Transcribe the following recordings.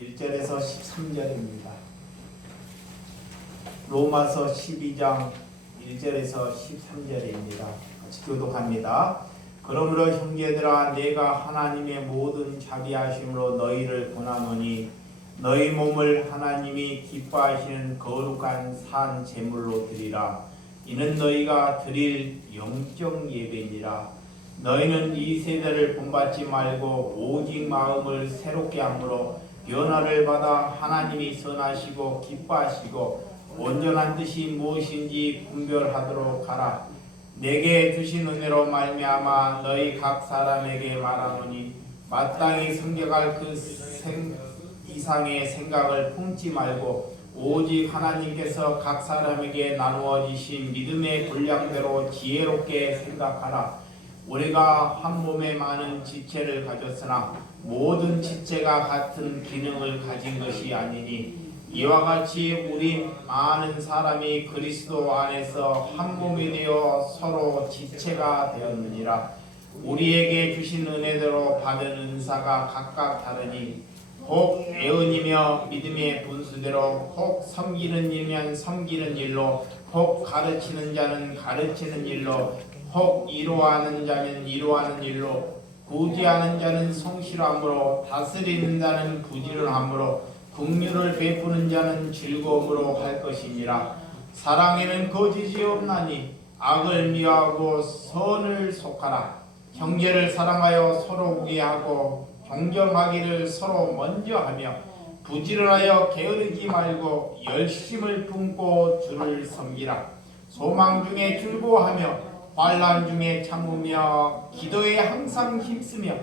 1절에서 13절입니다. 로마서 12장 1절에서 13절입니다. 같이 교독합니다. 그러므로 형제들아 내가 하나님의 모든 자비하심으로 너희를 권하노니 너희 몸을 하나님이 기뻐하시는 거룩한 산 제물로 드리라. 이는 너희가 드릴 영적 예배니라. 너희는 이 세대를 본받지 말고 오직 마음을 새롭게 함으로 변화를 받아 하나님이 선하시고 기뻐하시고 온전한 뜻이 무엇인지 분별하도록 하라. 내게 주신 은혜로 말미암아 너희 각 사람에게 말하노니 마땅히 섬겨갈 그 이상의 생각을 품지 말고 오직 하나님께서 각 사람에게 나누어 주신 믿음의 분량대로 지혜롭게 생각하라. 우리가 한 몸에 많은 지체를 가졌으나 모든 지체가 같은 기능을 가진 것이 아니니 이와 같이 우리 많은 사람이 그리스도 안에서 한 몸이 되어 서로 지체가 되었느니라. 우리에게 주신 은혜대로 받은 은사가 각각 다르니 혹 예언이며 믿음의 분수대로, 혹 섬기는 일이면 섬기는 일로, 혹 가르치는 자는 가르치는 일로, 혹 이로하는 자는 이로하는 일로, 구제하는 자는 성실함으로, 다스리는 자는 부지런함으로, 긍휼을 베푸는 자는 즐거움으로 할 것이니라. 사랑에는 거짓이 없나니 악을 미워하고 선을 속하라. 형제를 사랑하여 서로 우애하고 존경하기를 서로 먼저 하며 부지런하여 게으르지 말고 열심을 품고 주를 섬기라. 소망 중에 즐거워하며 환난 중에 참으며 기도에 항상 힘쓰며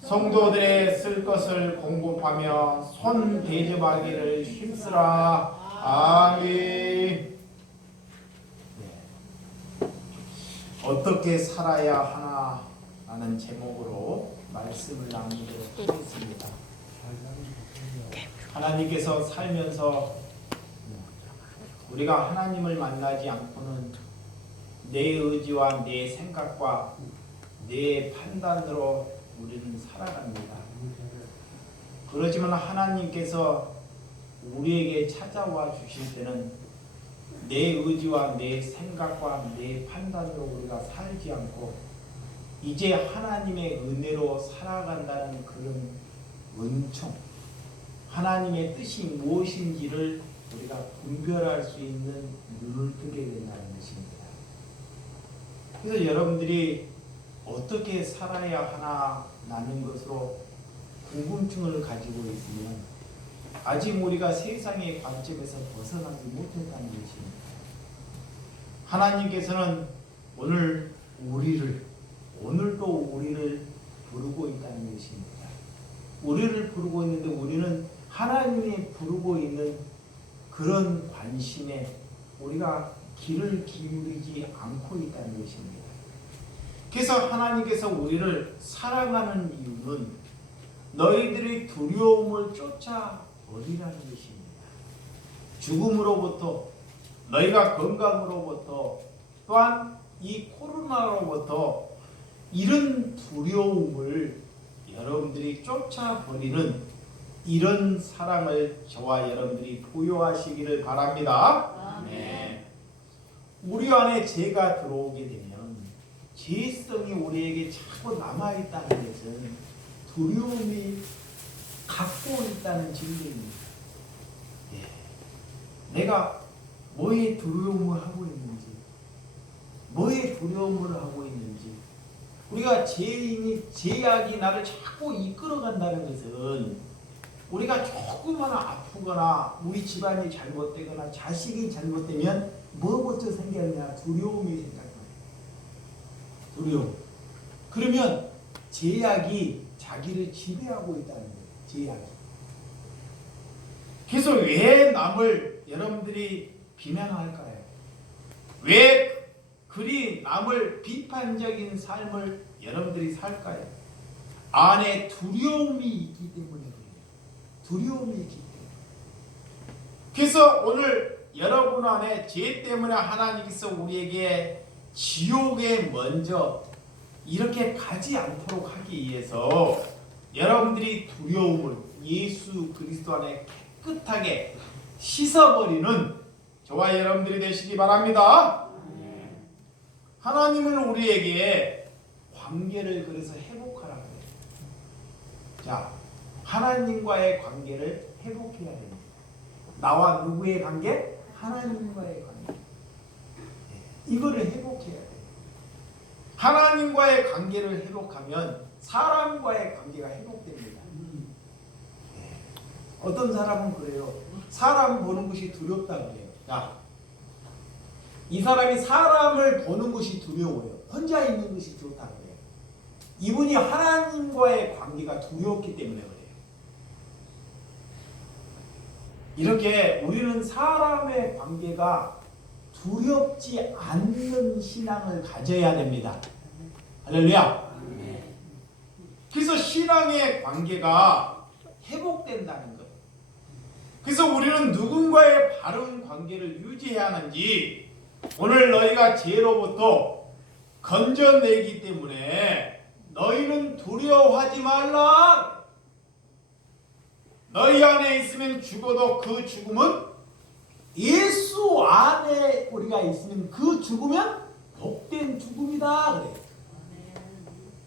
성도들의 쓸 것을 공급하며 손 대접하기를 힘쓰라. 아멘. 어떻게 살아야 하나 라는 제목으로 말씀을 나누도록 하겠습니다. 하나님께서 살면서 우리가 하나님을 만나지 않고는 내 의지와 내 생각과 내 판단으로 우리는 살아갑니다. 그렇지만 하나님께서 우리에게 찾아와 주실 때는 내 의지와 내 생각과 내 판단으로 우리가 살지 않고 이제 하나님의 은혜로 살아간다는 그런 은총, 하나님의 뜻이 무엇인지를 우리가 분별할 수 있는 눈을 뜨게 된다는 것입니다. 그래서 여러분들이 어떻게 살아야 하나라는 것으로 궁금증을 가지고 있으면 아직 우리가 세상의 관점에서 벗어나지 못했다는 것입니다. 하나님께서는 오늘도 우리를 부르고 있다는 것입니다. 우리를 부르고 있는데 우리는 하나님이 부르고 있는 그런 관심에 우리가 귀를 기울이지 않고 있다는 것입니다. 그래서 하나님께서 우리를 사랑하는 이유는 너희들이 두려움을 쫓아버리라는 것입니다. 죽음으로부터, 너희가 건강으로부터, 또한 이 코로나로부터 이런 두려움을 여러분들이 쫓아버리는 이런 사랑을 저와 여러분들이 보여하시기를 바랍니다. 네. 우리 안에 죄가 들어오게 되면 죄성이 우리에게 자꾸 남아있다는 것은 두려움이 갖고 있다는 증거입니다. 예. 내가 뭐에 두려움을 하고 있는지, 뭐에 두려움을 하고 있는지, 우리가 죄악이 나를 자꾸 이끌어간다는 것은 우리가 조금만 아프거나 우리 집안이 잘못되거나 자식이 잘못되면 뭐부터 생겼냐? 두려움이 생각나요. 두려움. 그러면 죄악이 자기를 지배하고 있다는 거예요. 죄악이. 그래서 왜 남을 여러분들이 비난할까요? 왜 그리 남을 비판적인 삶을 여러분들이 살까요? 안에 두려움이 있기 때문에 그래요. 두려움이 있기 때문에. 그래서 오늘 여러분 안에 죄 때문에 하나님께서 우리에게 지옥에 먼저 이렇게 가지 않도록 하기 위해서 여러분들이 두려움을, 예수 그리스도 안에 깨끗하게 씻어버리는 저와 여러분들이 되시기 바랍니다. 하나님은 우리에게 관계를 그래서 회복하라고 해요. 자, 하나님과의 관계를 회복해야 됩니다. 나와 누구의 관계? 하나님과의 관계. 이거를 회복해야 돼요. 하나님과의 관계를 회복하면 사람과의 관계가 회복됩니다. 어떤 사람은 그래요. 사람 보는 것이 두렵다 그래요. 자, 이 사람이 사람을 보는 것이 두려워요. 혼자 있는 것이 좋다 그래요. 이분이 하나님과의 관계가 두렵기 때문에 그래요. 이렇게 우리는 사람의 관계가 두렵지 않는 신앙을 가져야 됩니다. 할렐루야. 그래서 신앙의 관계가 회복된다는 것. 그래서 우리는 누군가의 바른 관계를 유지해야 하는지 오늘 너희가 죄로부터 건져내기 때문에 너희는 두려워하지 말라. 너희 안에 있으면 죽어도 그 죽음은 예수 안에 우리가 있으면 그 죽으면 복된 죽음이다 그래.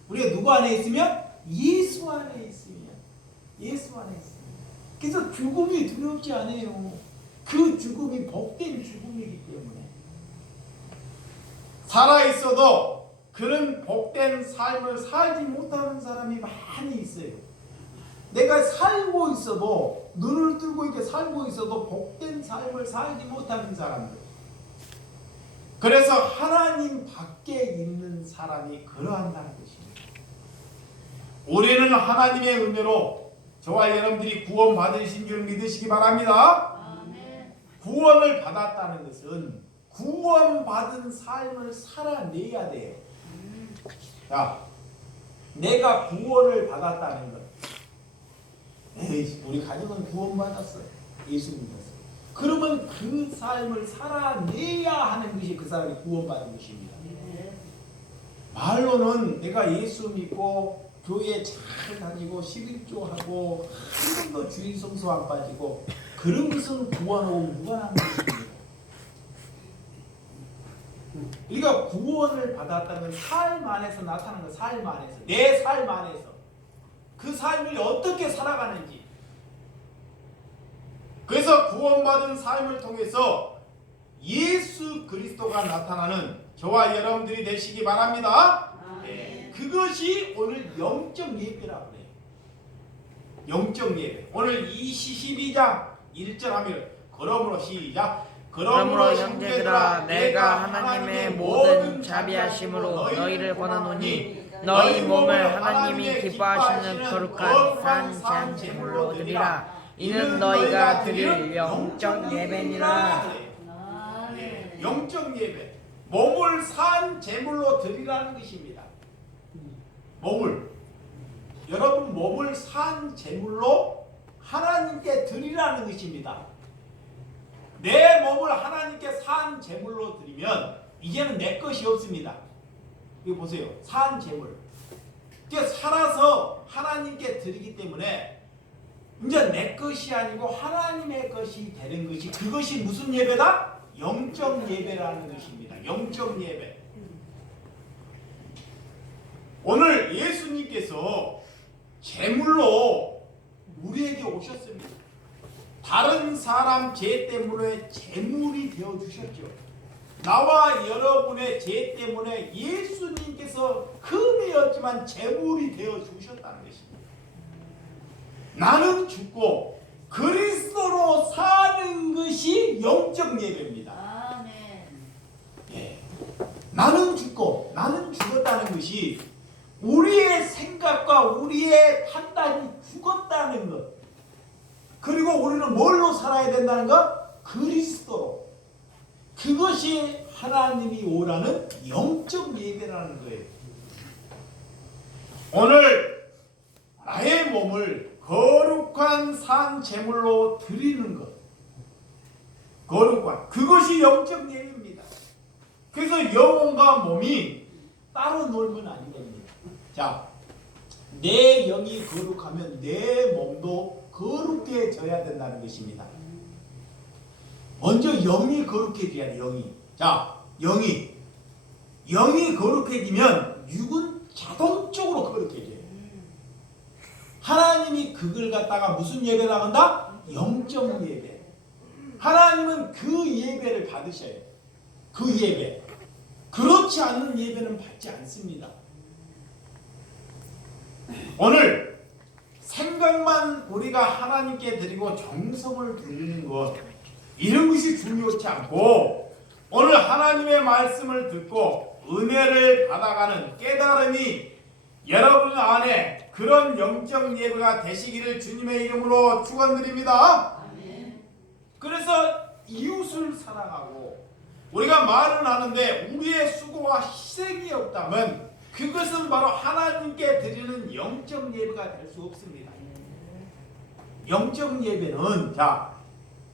우리가 누구 안에 있으면 예수 안에 있으면 예수 안에 있으면 그래서 죽음이 두렵지 않아요. 그 죽음이 복된 죽음이기 때문에 살아있어도 그런 복된 삶을 살지 못하는 사람이 많이 있어요. 내가 살고 있어도 눈을 뜨고 이렇게 살고 있어도 복된 삶을 살지 못하는 사람들. 그래서 하나님 밖에 있는 사람이 그러한다는 것입니다. 우리는 하나님의 은혜로 저와 여러분들이 구원 받으신 줄 믿으시기 바랍니다. 아멘. 구원을 받았다는 것은 구원받은 삶을 살아내야 돼요. 자, 내가 구원을 받았다는 것. 에이, 우리 가족은 구원받았어요. 예수 믿었어요. 그러면 그 삶을 살아내야 하는 것이 그 사람이 구원받은 것입니다. 말로는 내가 예수 믿고 교회 잘 다니고 11조하고 한 번도 주일 성수 안 빠지고 그런 것은 구원하고 무관한 것입니다. 우리가 구원을 받았다는 삶 안에서 나타나는 것, 삶 안에서 내 삶 안에서 그 삶을 어떻게 살아가는지. 그래서 구원받은 삶을 통해서 예수 그리스도가 나타나는 저와 여러분들이 되시기 바랍니다. 네. 그것이 오늘 영적 예배라고 해요. 영적 예배. 오늘 12장 1절 하면 그러므로 시작. 그러므로 형제들아 내가 하나님의 모든 자비하심으로 너희를 권하노니 너희 몸을 하나님이 기뻐하시는 거룩한 산 제물로 드리라. 이는 너희가 드릴 영적 예배니라. 영적 예배. 몸을 산 제물로 드리라는 것입니다. 몸을. 여러분 몸을 산 제물로 하나님께 드리라는 것입니다. 내 몸을 하나님께 산 제물로 드리면 이제는 내 것이 없습니다. 이거 보세요. 산 제물. 그러니까 살아서 하나님께 드리기 때문에 이제 내 것이 아니고 하나님의 것이 되는 것이 그것이 무슨 예배다? 영적 예배라는 것입니다. 영적 예배. 오늘 예수님께서 제물로 우리에게 오셨습니다. 다른 사람 죄 때문에 제물이 되어 주셨죠. 나와 여러분의 죄 때문에 예수님께서 금이었지만 제물이 되어 주셨다는 것입니다. 나는 죽고 그리스도로 사는 것이 영적 예배입니다. 아멘. 예. 나는 죽고 나는 죽었다는 것이 우리의 생각과 우리의 판단이 죽었다는 것. 그리고 우리는 뭘로 살아야 된다는 것? 그리스도로. 그것이 하나님이 오라는 영적 예배라는 거예요. 오늘 나의 몸을 거룩한 산 제물로 드리는 것. 거룩한. 그것이 영적 예배입니다. 그래서 영혼과 몸이 따로 놀면 안 됩니다. 자, 내 영이 거룩하면 내 몸도 거룩해져야 된다는 것입니다. 먼저 영이 거룩해져야 돼. 영이. 자, 영이 거룩해지면 육은 자동적으로 거룩해져요. 하나님이 그걸 갖다가 무슨 예배 나간다? 영적 예배. 하나님은 그 예배를 받으셔요. 그 예배. 그렇지 않은 예배는 받지 않습니다. 오늘 생각만 우리가 하나님께 드리고 정성을 드리는 것, 이런 것이 중요치 않고, 오늘 하나님의 말씀을 듣고 은혜를 받아가는 깨달음이 여러분 안에 그런 영적 예배가 되시기를 주님의 이름으로 축원드립니다. 그래서 이웃을 사랑하고, 우리가 말은 하는데 우리의 수고와 희생이 없다면 그것은 바로 하나님께 드리는 영적 예배가 될 수 없습니다. 영적 예배는, 자,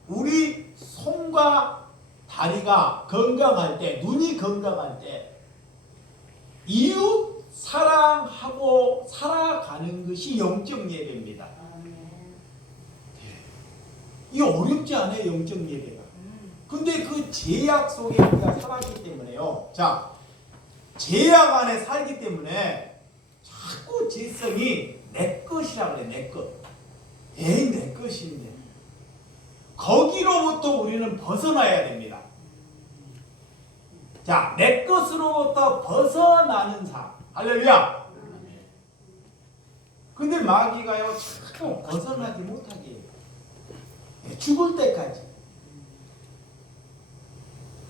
우리 손과 다리가 건강할 때, 눈이 건강할 때 이웃 사랑하고 살아가는 것이 영적 예배입니다. 이게 어렵지 않아요, 영적 예배가. 근데 그 제약 속에 우리가 살았기 때문에요. 자, 제약 안에 살기 때문에 자꾸 죄성이 내 것이라 그래, 내 것. 에이, 내 것인데. 거기로부터 우리는 벗어나야 됩니다. 자, 내 것으로부터 벗어나는 삶. 할렐루야. 근데 마귀가요, 자꾸 벗어나지 못하게 해요. 죽을 때까지.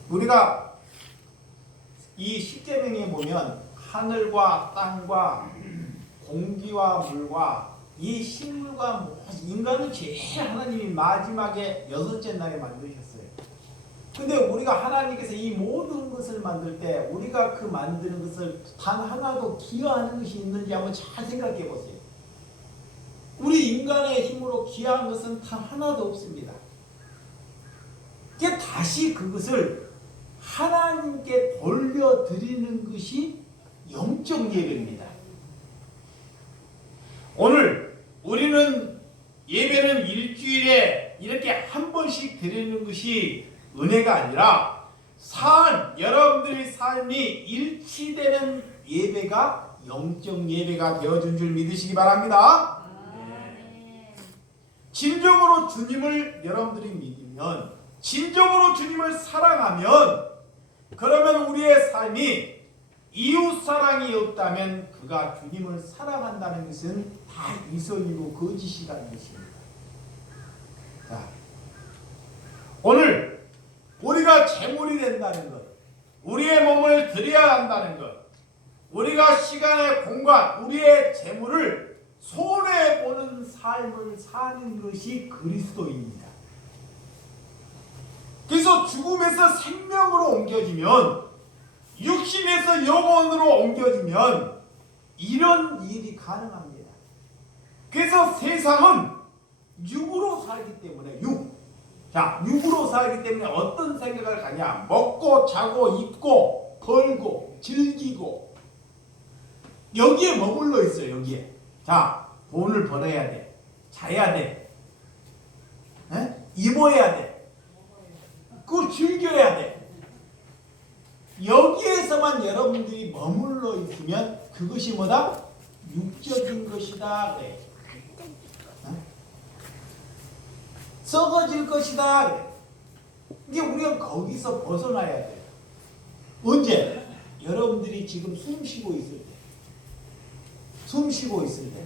우리가 이 십계명에 보면 하늘과 땅과 공기와 물과 이 식물과 인간을 제일 하나님이 마지막에 6째 날에 만드셨어요. 근데 우리가 하나님께서 이 모든 것을 만들 때 우리가 그 만드는 것을 단 하나도 기여하는 것이 있는지 한번 잘 생각해 보세요. 우리 인간의 힘으로 기여한 것은 단 하나도 없습니다. 이제 다시 그것을 하나님께 돌려드리는 것이 영적 예배입니다. 오늘 우리는 예배는 일주일에 이렇게 한 번씩 드리는 것이 은혜가 아니라 여러분들의 삶이 일치되는 예배가 영적 예배가 되어준 줄 믿으시기 바랍니다. 진정으로 주님을 여러분들이 믿으면, 진정으로 주님을 사랑하면, 그러면 우리의 삶이 이웃사랑이 없다면 그가 주님을 사랑한다는 것은 다 이성이고 거짓이라는 것입니다. 자, 오늘 우리가 제물이 된다는 것, 우리의 몸을 드려야 한다는 것, 우리가 시간의 공간, 우리의 제물을 손해보는 삶을 사는 것이 그리스도입니다. 그래서 죽음에서 생명으로 옮겨지면, 육신에서 영혼으로 옮겨지면 이런 일이 가능합니다. 그래서 세상은 육으로 살기 때문에, 육으로 살기 때문에 어떤 생각을 가냐? 먹고 자고 입고 벌고 즐기고 여기에 머물러 있어요. 여기에. 자, 돈을 벌어야 돼. 자야 돼. 입어야 돼. 그걸 즐겨야 돼. 여기에서만 여러분들이 머물러 있으면 그것이 뭐다? 육적인 것이다. 그래. 썩어질 것이다. 그래. 이게 우리가 거기서 벗어나야 돼요. 언제? 여러분들이 지금 숨 쉬고 있을 때. 숨 쉬고 있을 때.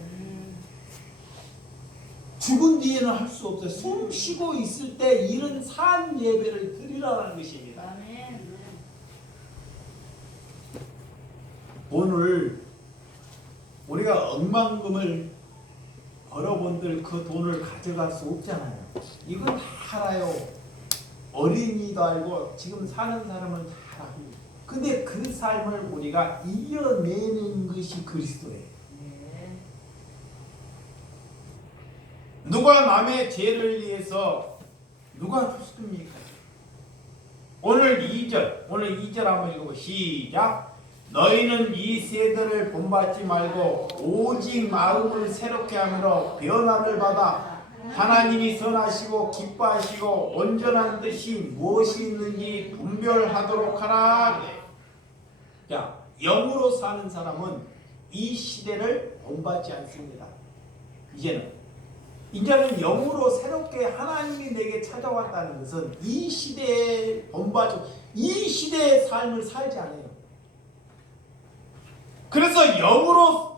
죽은 뒤에는 할 수 없어요. 숨 쉬고 있을 때 이런 산 예배를 드리라는 것입니다. 오늘 우리가 억만금을 벌어본들 그 돈을 가져갈 수 없잖아요. 이건 다 알아요. 어린이도 알고 지금 사는 사람은 다 알아요. 근데 그 삶을 우리가 이겨내는 것이 그리스도예요. 누가 남의 죄를 위해서 누가 죽습니까? 오늘 2절 한번 읽어보. 시작. 너희는 이 세대를 본받지 말고 오직 마음을 새롭게 하므로 변화를 받아 하나님이 선하시고 기뻐하시고 온전한 뜻이 무엇이 있는지 분별하도록 하라. 자, 영으로 사는 사람은 이 시대를 본받지 않습니다. 이제는 영으로 새롭게 하나님이 내게 찾아왔다는 것은 이 시대에 본받고 이 시대의 삶을 살지 않아요. 그래서 영으로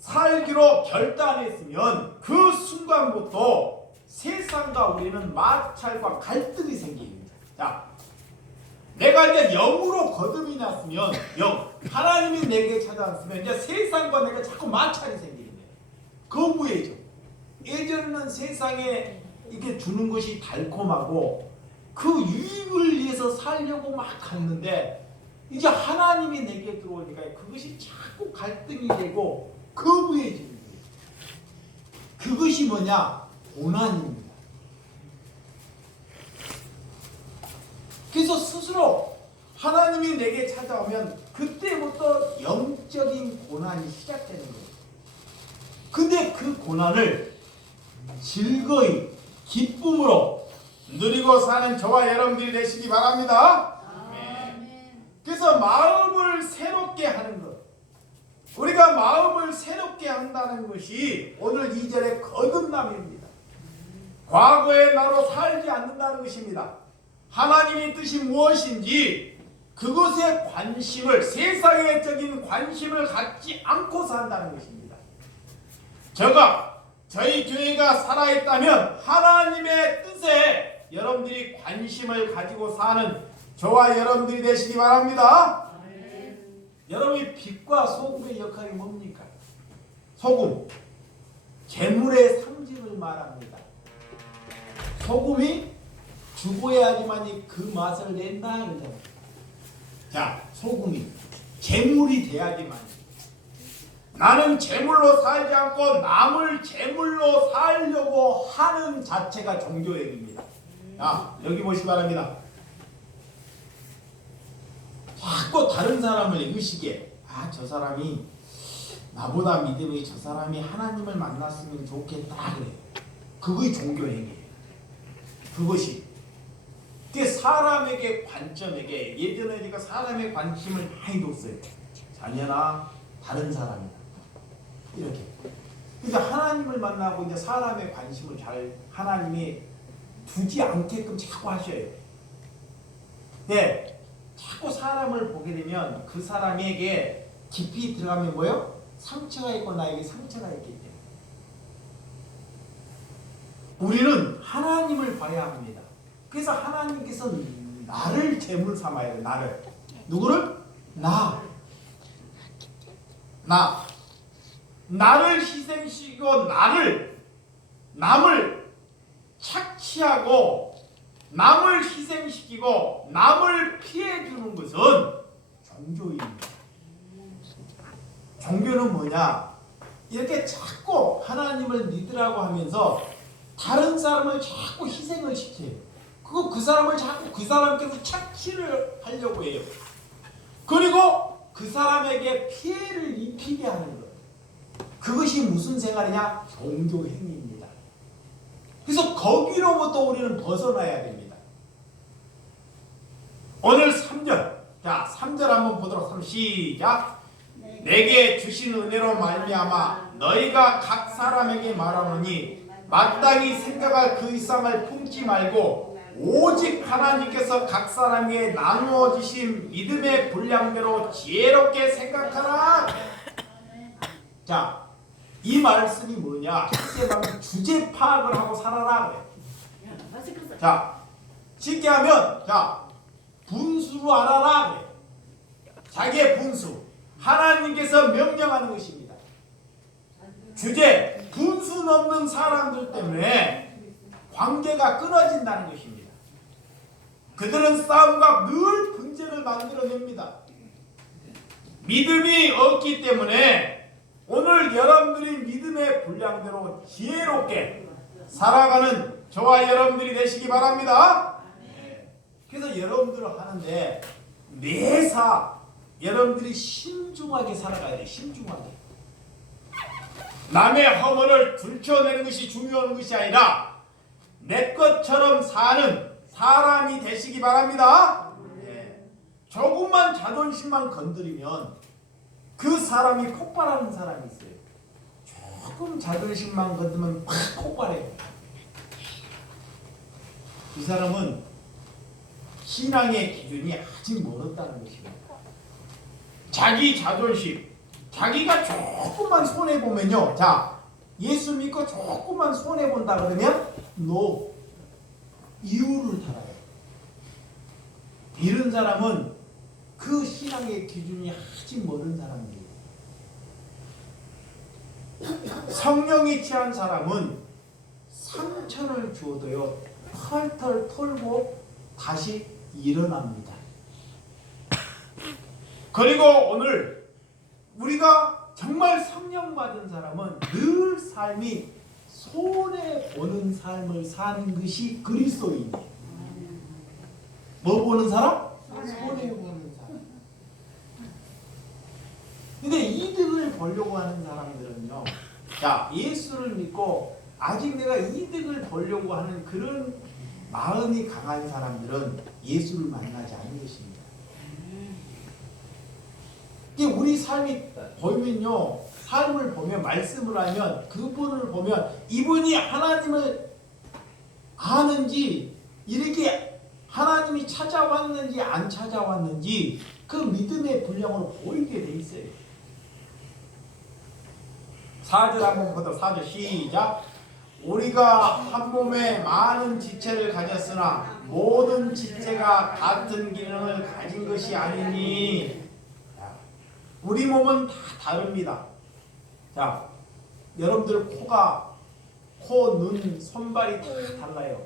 살기로 결단했으면 그 순간부터 세상과 우리는 마찰과 갈등이 생깁니다. 자, 내가 이제 영으로 거듭이 났으면 하나님이 내게 찾아왔으면 이제 세상과 내가 자꾸 마찰이 생기는 거예요. 거부해죠. 예전에는 세상에 이렇게 주는 것이 달콤하고 그 유익을 위해서 살려고 막 갔는데 이제 하나님이 내게 들어오니까 그것이 자꾸 갈등이 되고 거부해지는 거예요. 그것이 뭐냐? 고난입니다. 그래서 스스로 하나님이 내게 찾아오면 그때부터 영적인 고난이 시작되는 거예요. 근데 그 고난을 즐거이 기쁨으로 누리고 사는 저와 여러분들이 되시기 바랍니다. 그래서 마음을 새롭게 하는 것, 우리가 마음을 새롭게 한다는 것이 오늘 2절의 거듭남입니다. 과거의 나로 살지 않는다는 것입니다. 하나님의 뜻이 무엇인지 그것에 관심을, 세상적인 관심을 갖지 않고 산다는 것입니다. 저희 교회가 살아있다면 하나님의 뜻에 여러분들이 관심을 가지고 사는 저와 여러분들이 되시기 바랍니다. 여러분이 빛과 소금의 역할이 뭡니까? 소금, 재물의 상징을 말합니다. 소금이 죽어야지만이 그 맛을 낸다 그러잖아요. 자, 소금이 재물이 돼야지만. 나는 재물로 살지 않고 남을 재물로 살려고 하는 자체가 종교행위입니다. 자, 여기 보시기 바랍니다. 자꾸 다른 사람을 의식해. 저 사람이 나보다 믿음이, 저 사람이 하나님을 만났으면 좋겠다 그래요. 그것이 종교행위예요. 그것이. 사람에게 관점에게 예전에 우리가 사람의 관심을 많이 뒀어요. 자녀나 다른 사람이나 이렇게. 그러니까 하나님을 만나고 이제 사람의 관심을 잘 하나님이 두지 않게끔 자꾸 하셔요. 네, 자꾸 사람을 보게 되면 그 사람에게 깊이 들어가면 뭐요? 상처가 있고 나에게 상처가 있기 때문에 우리는 하나님을 봐야 합니다. 그래서 하나님께서 나를 제물 삼아야 돼. 나를. 누구를? 나를 희생시키고 남을 착취하고 남을 희생시키고 남을 피해주는 것은 종교입니다. 종교는 뭐냐? 이렇게 자꾸 하나님을 믿으라고 하면서 다른 사람을 자꾸 희생을 시켜요. 그 사람을 자꾸 그 사람께서 착취를 하려고 해요. 그리고 그 사람에게 피해를 입히게 하는 것. 그것이 무슨 생활이냐? 종교 행위입니다. 그래서 거기로부터 우리는 벗어나야 됩니다. 오늘 3절. 자, 3절 한번 보도록 하겠습니다. 시작. 내게 주신 은혜로 말미암아 너희가 각 사람에게 말하노니 마땅히 생각할 그 이상을 품지 말고 오직 하나님께서 각 사람에게 나누어 주신 믿음의 분량대로 지혜롭게 생각하라. 자, 이 말씀이 뭐냐? 주제 파악을 하고 살아라. 자, 쉽게 하면 분수로 알아라. 자기의 분수. 하나님께서 명령하는 것입니다. 주제, 분수 넘는 사람들 때문에 관계가 끊어진다는 것입니다. 그들은 싸움과 늘 분쟁을 만들어냅니다. 믿음이 없기 때문에 오늘 여러분들이 믿음의 분량대로 지혜롭게 살아가는 저와 여러분들이 되시기 바랍니다. 그래서 여러분들을 하는데 매사 여러분들이 신중하게 살아가야 돼요. 신중하게. 남의 허물을 들춰내는 것이 중요한 것이 아니라 내 것처럼 사는 사람이 되시기 바랍니다. 조금만 자존심만 건드리면 그 사람이 폭발하는 사람이 있어요. 조금 자존심만 건드리면 팍 폭발해요. 이 사람은 신앙의 기준이 아직 멀었다는 것입니다. 자기 자존심, 자기가 조금만 손해보면요. 자, 예수 믿고 조금만 손해본다 그러면 너 이유를 달아요. 이런 사람은 그 신앙의 기준이 아직 멀은 사람이에요. 성령이 취한 사람은 상처를 주어도요 털털 털고 다시 일어납니다. 그리고 오늘 우리가 정말 성령 받은 사람은 늘 삶이 손해보는 삶을 사는 것이 그리스도인이에요. 뭐 보는 사람? 손해보는 사람. 근데 이득을 보려고 하는 사람들은요, 자, 예수를 믿고 아직 내가 이득을 보려고 하는 그런 마음이 강한 사람들은 예수를 만나지 않는 것입니다. 우리 삶이 보면요, 삶을 보면, 말씀을 하면, 그분을 보면 이분이 하나님을 아는지, 이렇게 하나님이 찾아왔는지 안 찾아왔는지 그 믿음의 분량으로 보이게 돼 있어요. 4절 한번 보다. 4절 시작. 우리가 한 몸에 많은 지체를 가졌으나 모든 지체가 같은 기능을 가진 것이 아니니. 우리 몸은 다 다릅니다. 자, 여러분들 코, 눈, 손발이 다 달라요.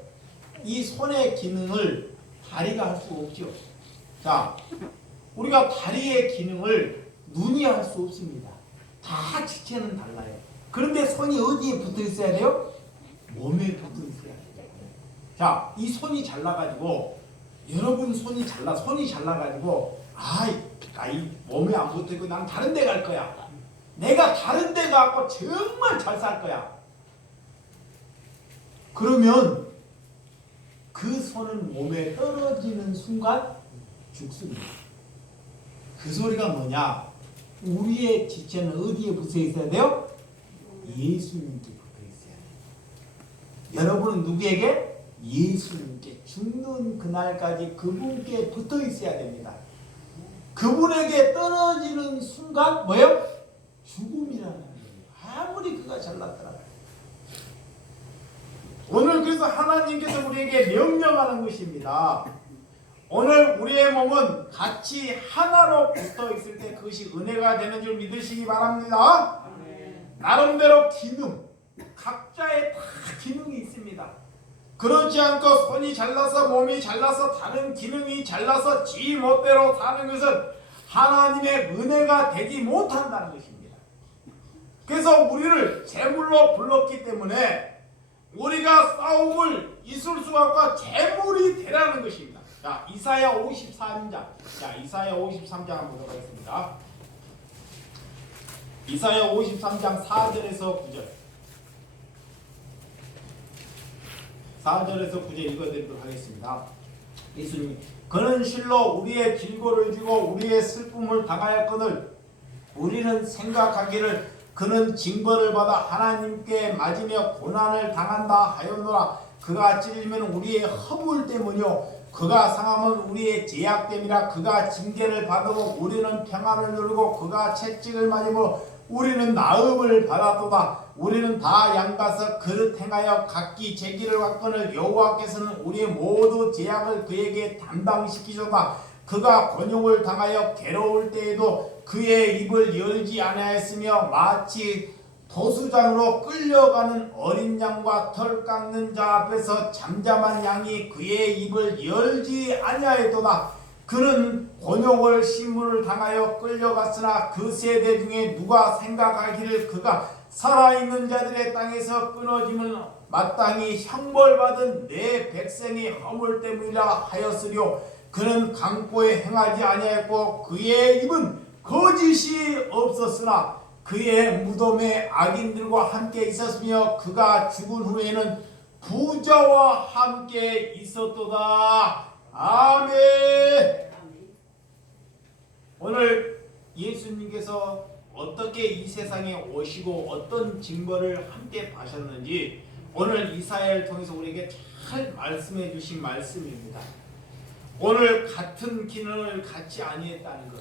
이 손의 기능을 다리가 할 수 없죠. 자, 우리가 다리의 기능을 눈이 할 수 없습니다. 다 지체는 달라요. 그런데 손이 어디에 붙어 있어야 돼요? 몸에 붙어 있어야 돼요. 자, 이 손이 잘나가지고, 여러분 손이 잘나가지고, 이 몸에 안 붙어 있고 난 다른 데 갈 거야. 내가 다른 데 가고 정말 잘 살 거야. 그러면 그 손은 몸에 떨어지는 순간 죽습니다. 그 소리가 뭐냐? 우리의 지체는 어디에 붙어 있어야 돼요? 예수님께 붙어 있어야 돼요. 여러분은 누구에게? 예수님께 죽는 그날까지 그분께 붙어 있어야 됩니다. 그분에게 떨어지는 순간 뭐예요? 죽음이라는 거예요. 아무리 그가 잘났더라도. 오늘 그래서 하나님께서 우리에게 명령하는 것입니다. 오늘 우리의 몸은 같이 하나로 붙어 있을 때 그것이 은혜가 되는 줄 믿으시기 바랍니다. 나름대로 기능, 각자의 다 기능이 있습니다. 그렇지 않고 손이 잘나서 몸이 잘나서 다른 기능이 잘나서 지 멋대로 사는 것은 하나님의 은혜가 되지 못한다는 것입니다. 그래서 우리를 제물로 불렀기 때문에 우리가 싸움을 이룰 수가 없고 제물이 되라는 것입니다. 자, 이사야 53장. 자, 이사야 53장 한번 보도록 하겠습니다. 이사야 53장 4절에서 9절. 4절에서 9절 읽어드리도록 하겠습니다. 예수님이 그는 실로 우리의 질고를 지고 우리의 슬픔을 당하였거늘 우리는 생각하기를 그는 징벌을 받아 하나님께 맞으며 고난을 당한다 하였노라. 그가 찔리면 우리의 허물 때문이요 그가 상하면 우리의 죄악 때문이라. 그가 징계를 받으고 우리는 평안을 누리고 그가 채찍을 맞으므로 우리는 나음을 받았도다. 우리는 다 양가서 그릇 행하여 각기 제 길을 왔거늘 여호와께서는 우리의 모두 죄악을 그에게 담당시키셨다. 그가 권용을 당하여 괴로울 때에도 그의 입을 열지 아니하였으며 마치 도수장으로 끌려가는 어린 양과 털 깎는 자 앞에서 잠잠한 양이 그의 입을 열지 아니하였도다. 그는 권용을 신문을 당하여 끌려갔으나 그 세대 중에 누가 생각하기를 그가 살아있는 자들의 땅에서 끊어짐을 마땅히 형벌받은 내 백성의 허물 때문이라 하였으려. 그는 강포에 행하지 아니하였고 그의 입은 거짓이 없었으나 그의 무덤에 악인들과 함께 있었으며 그가 죽은 후에는 부자와 함께 있었도다. 아멘. 오늘 예수님께서 어떻게 이 세상에 오시고 어떤 증거를 함께 하셨는지 오늘 이사야를 통해서 우리에게 잘 말씀해 주신 말씀입니다. 오늘 같은 기능을 갖지 아니했다는 것,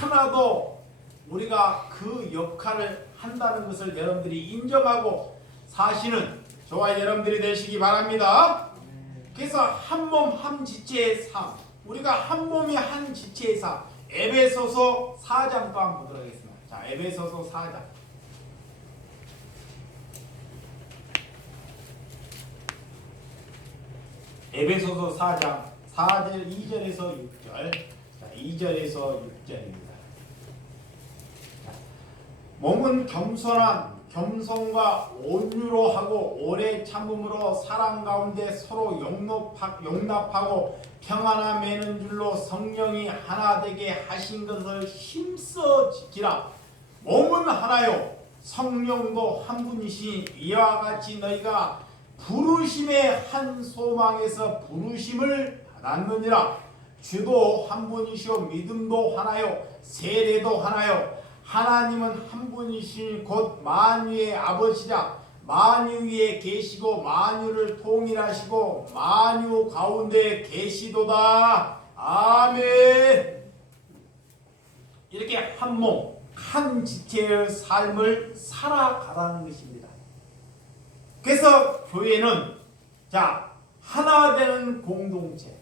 하나도 우리가 그 역할을 한다는 것을 여러분들이 인정하고 사시는 저와 여러분들이 되시기 바랍니다. 그래서 한 몸 한 지체의 삶, 우리가 한 몸이 한 지체의 삶, 에베소서 4장 또 한번 보도록 하겠습니다. 자, 에베소서 4장. 에베소서 4장 4절 2절에서 6절. 자, 2절에서 6절입니다. 몸은 겸손과 온유로 하고 오래 참음으로 사랑 가운데 서로 용납하고 평안함 매는 줄로 성령이 하나 되게 하신 것을 힘써 지키라. 몸은 하나요 성령도 한 분이시니 이와 같이 너희가 부르심의 한 소망에서 부르심을 받았느니라. 주도 한 분이시오 믿음도 하나요 세례도 하나요 하나님은 한 분이신 곧 만유의 아버지라. 만유 위에 계시고 만유를 통일하시고 만유 가운데 계시도다. 아멘. 이렇게 한 몸, 한 지체의 삶을 살아가라는 것입니다. 그래서 교회는 자 하나 되는 공동체.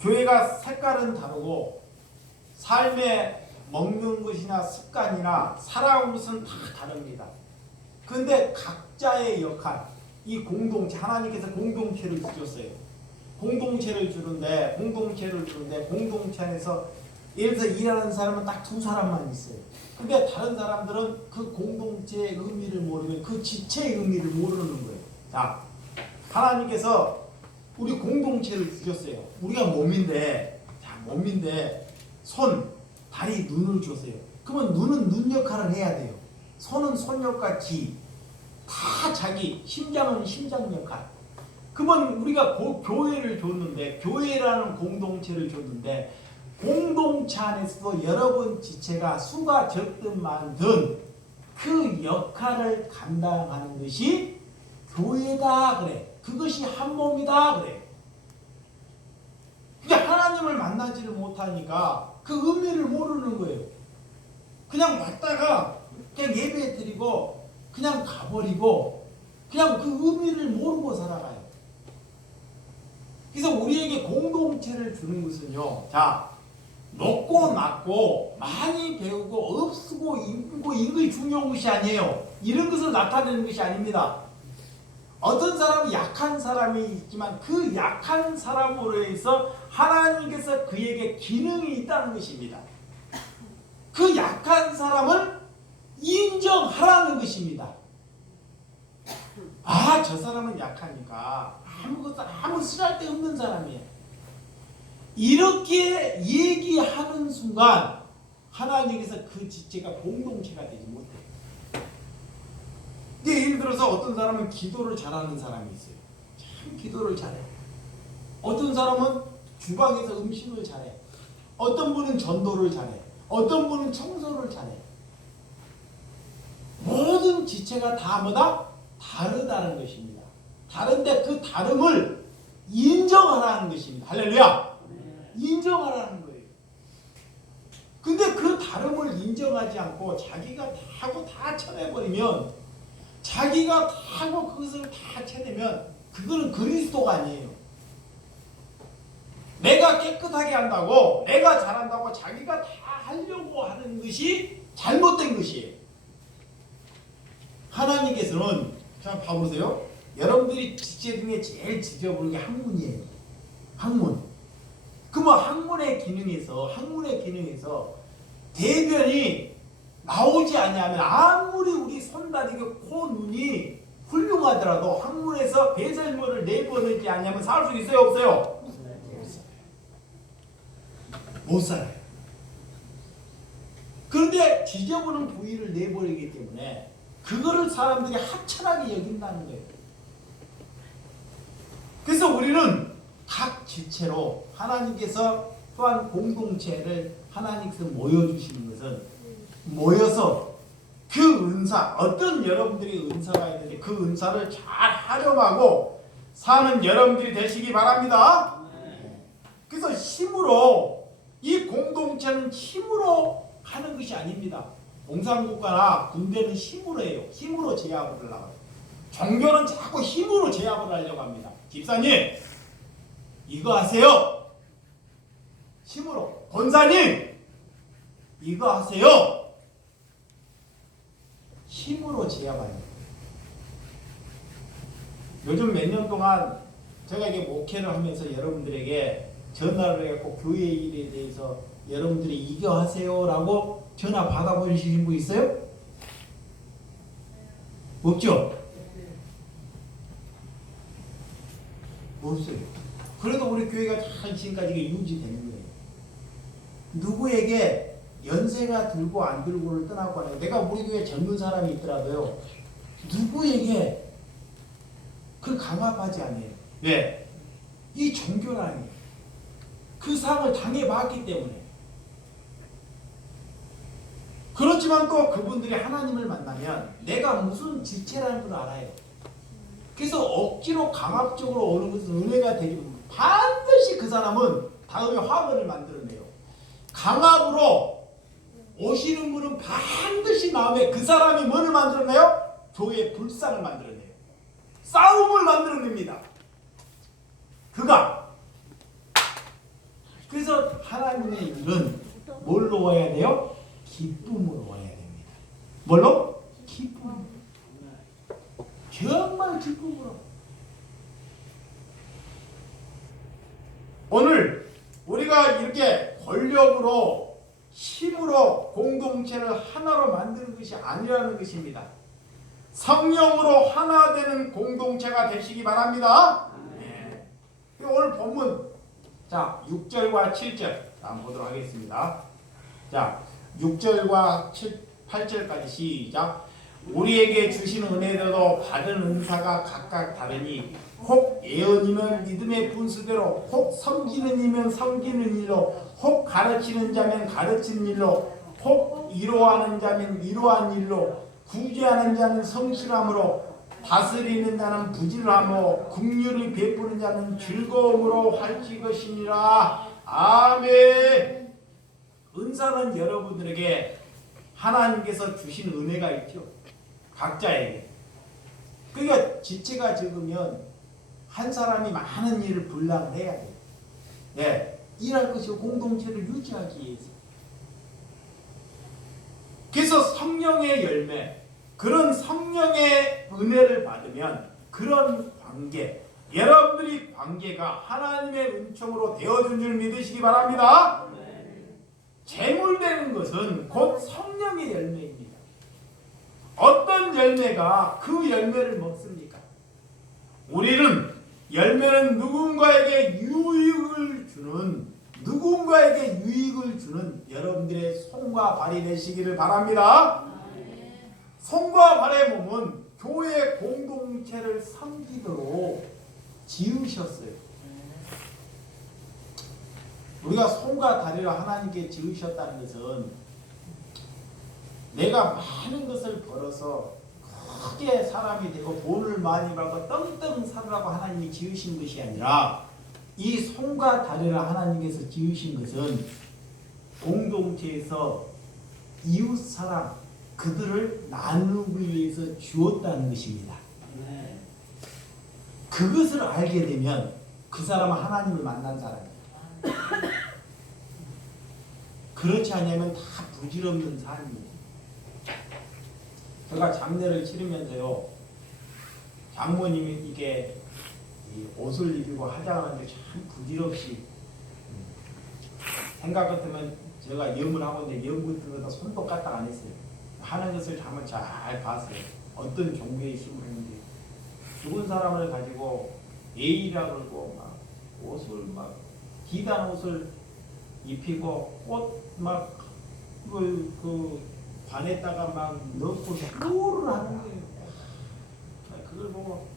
교회가 색깔은 다르고 삶의 먹는 것이나 습관이나 살아온 것은 다 다릅니다. 그런데 각자의 역할, 이 공동체, 하나님께서 공동체를 주셨어요. 공동체를 주는데 공동체 안에서 예를 들어서 일하는 사람은 딱 두 사람만 있어요. 근데 다른 사람들은 그 공동체의 의미를 모르면 그 지체의 의미를 모르는 거예요. 자, 하나님께서 우리 공동체를 주셨어요. 우리가 몸인데 손, 다리, 눈을 줬어요. 그러면 눈은 눈 역할을 해야 돼요. 손은 손 역할, 귀, 다 자기, 심장은 심장 역할. 그러면 우리가 교회를 줬는데, 교회라는 공동체를 줬는데, 공동체 안에서도 여러분 지체가 수가 적든 많든 그 역할을 감당하는 것이 교회다 그래. 그것이 한 몸이다 그래. 근데 하나님을 만나지를 못하니까 그 의미를 모르는 거예요. 그냥 왔다가 그냥 예배 드리고 그냥 가버리고 그냥 그 의미를 모르고 살아가요. 그래서 우리에게 공동체를 주는 것은요. 자, 높고 낮고 많이 배우고 없고 인고 이것이 중요한 것이 아니에요. 이런 것을 나타내는 것이 아닙니다. 어떤 사람은 약한 사람이 있지만 그 약한 사람으로 해서 하나님께서 그에게 기능이 있다는 것입니다. 그 약한 사람을 인정하라는 것입니다. 아, 저 사람은 약하니까 아무 쓰잘데없는 사람이에요. 이렇게 얘기하는 순간 하나님께서 그 지체가 공동체가 되지 못해요. 예를 들어서 어떤 사람은 기도를 잘하는 사람이 있어요. 참 기도를 잘해. 어떤 사람은 주방에서 음식을 잘해. 어떤 분은 전도를 잘해. 어떤 분은 청소를 잘해. 모든 지체가 다 뭐다? 다르다는 것입니다. 다른데 그 다름을 인정하라는 것입니다. 할렐루야! 인정하라는 거예요. 근데 그 다름을 인정하지 않고 자기가 다 하고 다 쳐내버리면 자기가 다 하고 그것을 다 쳐내면 그거는 그리스도가 아니에요. 내가 깨끗하게 한다고 내가 잘한다고 자기가 다 하려고 하는 것이 잘못된 것이에요. 하나님께서는 자 봐보세요. 여러분들이 지체 중에 제일 지저분한 게 학문이에요. 학문. 그러면 학문의 기능에서 대변이 나오지 않냐면 아무리 우리 손다리 코 눈이 훌륭하더라도 학문에서 배설물을 내보내지 않냐면 살 수 있어요 없어요? 못 살아요. 그런데 지저분한 부위를 내버리기 때문에 그거를 사람들이 하찮게 여긴다는 거예요. 그래서 우리는 각 지체로 하나님께서 또한 공동체를 하나님께서 모여주시는 것은 모여서 그 은사, 어떤 여러분들이 은사가 있는데 그 은사를 잘 활용하고 사는 여러분들이 되시기 바랍니다. 그래서 힘으로, 이 공동체는 힘으로 하는 것이 아닙니다. 공산국가나 군대는 힘으로 해요. 힘으로 제압을 하려고 해요. 종교는 자꾸 힘으로 제압을 하려고 합니다. 집사님 이거 하세요. 힘으로. 권사님 이거 하세요. 힘으로 제압하는. 요즘 몇 년 동안 제가 이게 목회를 하면서 여러분들에게 전화를 해갖고 교회 일에 대해서 여러분들이 이거 하세요라고 전화 받아보신 분 있어요? 없죠? 없어요. 그래도 우리 교회가 잘 지금까지 유지되는 거예요. 누구에게 연세가 들고 안 들고를 떠나고 하는, 내가 우리 교회에 젊은 사람이 있더라도요, 누구에게 그걸 강압하지 않아요. 왜? 이 종교라니 그 상을 당해봤기 때문에. 그렇지만 또 그분들이 하나님을 만나면 내가 무슨 지체라는 걸 알아요. 그래서 억지로 강압적으로 오는 것은 은혜가 되지 못해요. 반드시 그 사람은 다음에 화근을 만들어내요. 강압으로 오시는 분은 반드시 다음에 그 사람이 뭐를 만들어내요? 교회의 불상을 만들어내요. 싸움을 만들어냅니다. 그가. 그래서 하나님의 일은 뭘로 와야 돼요? 기쁨으로 와야 됩니다. 뭘로? 기쁨. 정말 기쁨으로. 오늘 우리가 이렇게 권력으로 힘으로 공동체를 하나로 만드는 것이 아니라는 것입니다. 성령으로 하나 되는 공동체가 되시기 바랍니다. 네. 오늘 본문 자 6절과 7절 한번 보도록 하겠습니다. 자 6절과 8절까지 시작. 우리에게 주신 은혜대로 받은 은사가 각각 다르니 혹 예언이면 믿음의 분수대로, 혹 섬기는 이면 섬기는 일로, 혹 가르치는 자면 가르치는 일로, 혹 위로하는 자면 위로한 일로, 구제하는 자는 성실함으로, 다스리는 자는 부지런함으로, 긍휼을 베푸는 자는 즐거움으로 할지 것이니라. 아멘. 은사는 여러분들에게 하나님께서 주신 은혜가 있죠. 각자에게. 그러니까 지체가 적으면 한 사람이 많은 일을 분량을 해야 돼요. 네, 일할 것이 공동체를 유지하기 위해서. 그래서 성령의 열매, 그런 성령의 은혜를 받으면 그런 관계, 여러분들이 관계가 하나님의 은총으로 되어준 줄 믿으시기 바랍니다. 재물되는 것은 곧 성령의 열매입니다. 어떤 열매가 그 열매를 먹습니까? 우리는 열매는 누군가에게 유익을 주는 여러분들의 손과 발이 되시기를 바랍니다. 손과 발의 몸은 교회 공동체를 섬기도록 지으셨어요. 우리가 손과 다리를 하나님께 지으셨다는 것은 내가 많은 것을 벌어서 크게 사람이 되고 돈을 많이 벌고 떵떵 살으라고 하나님이 지으신 것이 아니라, 이 손과 다리를 하나님께서 지으신 것은 공동체에서 이웃사랑, 그들을 나누기 위해서 주었다는 것입니다. 그것을 알게 되면 그 사람은 하나님을 만난 사람이에요. 그렇지 않으면 다 부질없는 삶이에요. 제가 장례를 치르면서요, 장모님이 이게 옷을 입히고 화장하는데 참 부질없이, 생각 같으면 제가 염을 하고 있는데 염 같은 거다 손도 까딱 안 했어요. 하는 것을 한번 잘 봤어요. 어떤 종교의 힘을 했는지. 죽은 사람을 가지고 예의라 그러고 막 옷을 막 기단 옷을 입히고 꽃 막 그 관에다가 막 넣고 샤워를 하는 거예요. 그걸 보고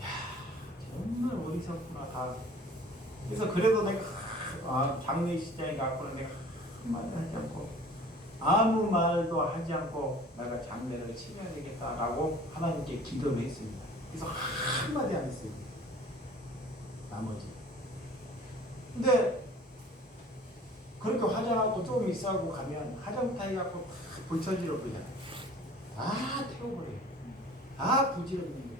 야 정말 어리석구나 다. 그래서 그래도 내가 장례식장에 가고는 내가 한마디 하지 않고 아무 말도 하지 않고 내가 장례를 치러야 되겠다라고 하나님께 기도를 했습니다. 그래서 한마디 안 했어요. 나머지. 근데 그렇게 화장하고 좀 있어하고 가면 화장타이 갖고 불처지로 그냥 다 태워버려요. 다 부지런히.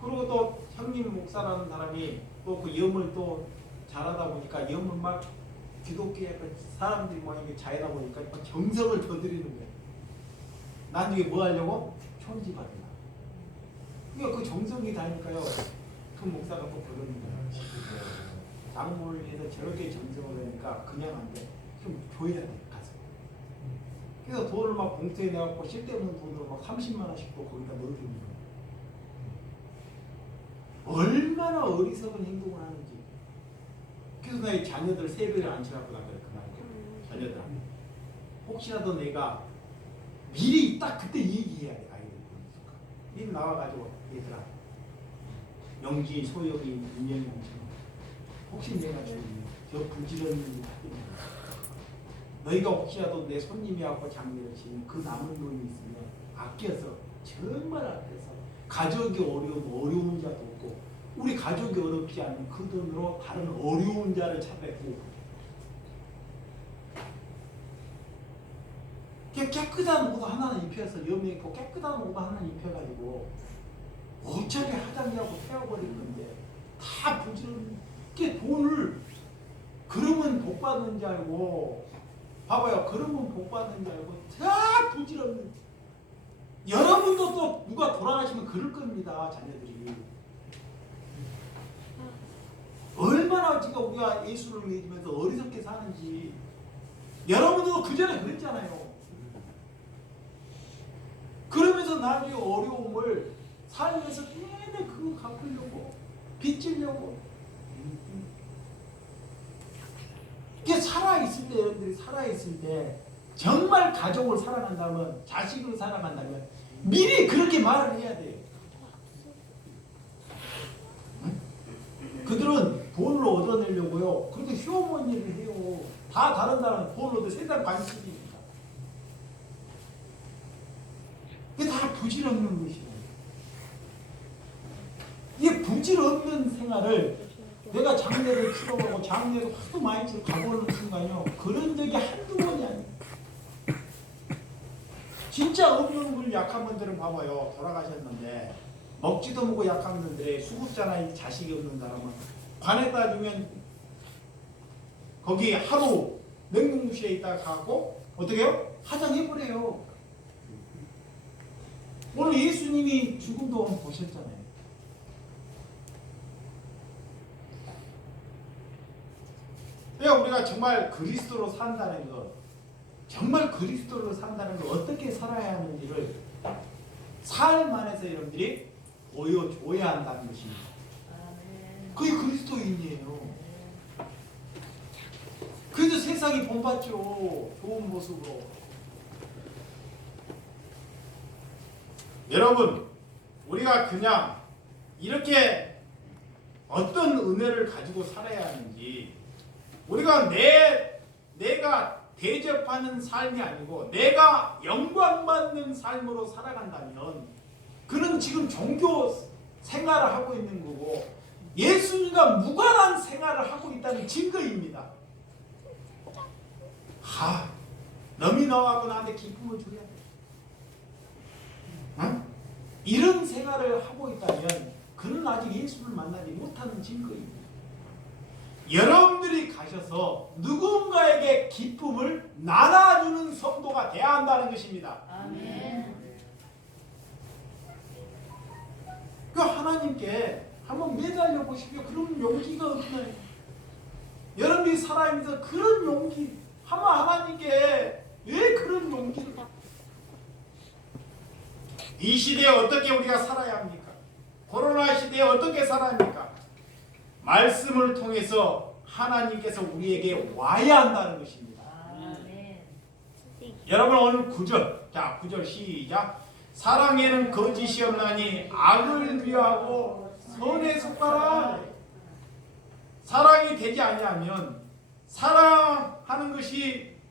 그리고 또 형님 목사라는 사람이 또 그 염을 또 잘하다 보니까 염을 막 기독교에 사람들이 뭐 이게 잘하다 보니까 막 정성을 더 드리는 거예요. 나중에 뭐 하려고? 천지 받으라. 그러니까 그 정성이 다니까요. 그 목사가 또 그러는 거예요. 장모를 해서 저렇게 정성을 하니까 그냥 안 돼. 좀 줘야 돼 가서. 그래서 돈을 막 봉투에 내갖고 쓸데없는 돈으로 막 30만 원씩도 거기다 넣어주는 거예요. 얼마나 어리석은 행동을 하는지. 그래서 내 자녀들 세배를 앉혀갖고 나 그래 그만 자녀들 혹시라도 내가 미리 딱 그때 얘기해야 돼. 아이들 미리 나와가지고 얘들아 영지 소영이 인연이 많잖아. 혹시 내가 저 부지런히 너희가 혹시라도 내 손님이하고 장례를 치면 그 남은 돈이 있으면 아껴서 정말 아껴서 가족이 어려운 자도 없고 우리 가족이 어렵지 않은 그 돈으로 다른 어려운 자를 찾아내고 깨끗한 옷 하나 입혀서 염에 있고 깨끗한 옷 하나 입혀가지고 어차피 화장이라고 태워버릴 건데 다 부지런히 돈을 그러면 복 받는 줄 알고 봐봐요. 그러면 복 받는 줄 알고 다 부지런히 여러분도 또 누가 돌아가시면 그럴 겁니다. 자녀들이 얼마나 지금 우리가 예수를 믿으면서 어리석게 사는지 여러분들도 그 전에 그랬잖아요. 그러면서 나중에 어려움을 살면서 내내 그거 갚으려고 빚지려고 이게 살아있을 때 여러분들이 살아있을 때 정말 가족을 사랑한다면 자식을 사랑한다면 미리 그렇게 말을 해야 돼요. 그들은 돈을 얻어내려고요. 그렇게 시어머니를 해요. 다 다른 나라는 돈을 얻어 세상 관습이니까. 이게 다 부질없는 것이에요. 이게 부질없는 생활을 내가 장례를 치러가고 장례를 하도 많이 치러 가보는 순간요. 그런 적이 한두 번이 아니에요. 진짜 없는 분 약한 분들은 봐봐요. 돌아가셨는데 먹지도 못하고 약한 분들에 수급자나 자식이 없는 사람은 관에다 주면 거기 하루 냉동실에 있다가 가고 어떻게 해요? 화장해버려요. 오늘 예수님이 죽은 동안 보셨잖아요. 그러니까 우리가 정말 그리스도로 산다는 것, 정말 그리스도로 산다는 것 어떻게 살아야 하는지를 삶 안에서 여러분들이 보여줘야 한다는 것입니다. 그게 그리스도인이에요. 그래서 세상이 본받죠. 좋은 모습으로. 여러분, 우리가 그냥 이렇게 어떤 은혜를 가지고 살아야 하는지 우리가 내가 대접하는 삶이 아니고 내가 영광받는 삶으로 살아간다면 그는 지금 종교 생활을 하고 있는 거고 예수님과 무관한 생활을 하고 있다는 증거입니다. 너미 너하고 나한테 기쁨을 줘야 돼. 응? 이런 생활을 하고 있다면 그는 아직 예수를 만나지 못하는 증거입니다. 여러분들이 가셔서 누군가에게 기쁨을 나눠주는 성도가 되어야 한다는 것입니다. 아멘. 그 하나님께 한번 매달려 보십시오. 그런 용기가 없나요? 여러분이 살아있면서 그런 용기 한번 하나님께 왜 그런 용기를 이 시대에 어떻게 우리가 살아야 합니까? 코로나 시대에 어떻게 살아야 합니까? 말씀을 통해서 하나님께서 우리에게 와야 한다는 것입니다. 아멘. 여러분 오늘 9절. 자, 9절 시작. 사랑에는 거짓이 없나니 악을 미워하고 선에 속하라. 사랑이 되지 아니하면 사랑하는 것이